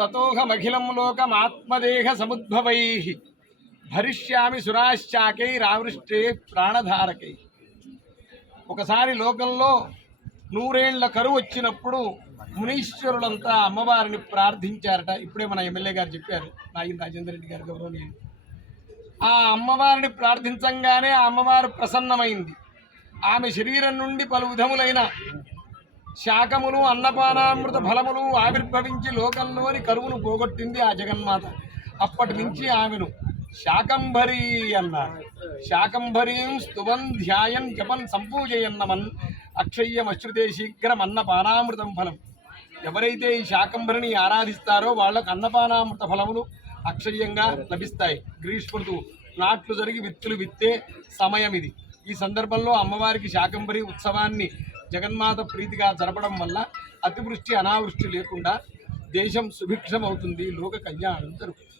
తతోహమఖిలం లోకమాత్మదేహ సముద్భవై భరిష్యామి సురాశ్చాకైరావృష్టే ప్రాణధారకై. ఒకసారి లోకంలో 100 ఏళ్ల కరువు వచ్చినప్పుడు మునీశ్వరులంతా అమ్మవారిని ప్రార్థించారట. ఇప్పుడే మన ఎమ్మెల్యే గారు చెప్పారు, నాగిన రాజేందర్ రెడ్డి గారు గౌరవనీయులు. ఆ అమ్మవారిని ప్రార్థించంగానే ఆ అమ్మవారు ప్రసన్నమైంది. ఆమె శరీరం నుండి పలు విధములైన శాకములు అన్నపానామృత ఫలములు ఆవిర్భవించి లోకంలోని కరువును పోగొట్టింది ఆ జగన్మాత. అప్పటి నుంచి ఆమెను శాకంభరి అన్నారు. శాకంభరీం స్తువన్ ధ్యాయన్ జపన్ సంపూజయన్నమన్ అక్షయ్యమశ్రుతే శీఘ్రం అన్నపానామృతం ఫలం. ఎవరైతే ఈ శాకంభరిని ఆరాధిస్తారో వాళ్లకు అన్నపానామృత ఫలములు అక్షయ్యంగా లభిస్తాయి. గ్రీష్మ ఋతువు నాట్లు జరిగి విత్తులు విత్తే సమయం ఇది. ఈ సందర్భంలో అమ్మవారికి శాకంభరి ఉత్సవాన్ని జగన్మాత ప్రీతిగా జరపడం వల్ల అతివృష్టి అనావృష్టి లేకుండా దేశం సుభిక్షం అవుతుంది, లోక కళ్యాణం జరుగుతుంది.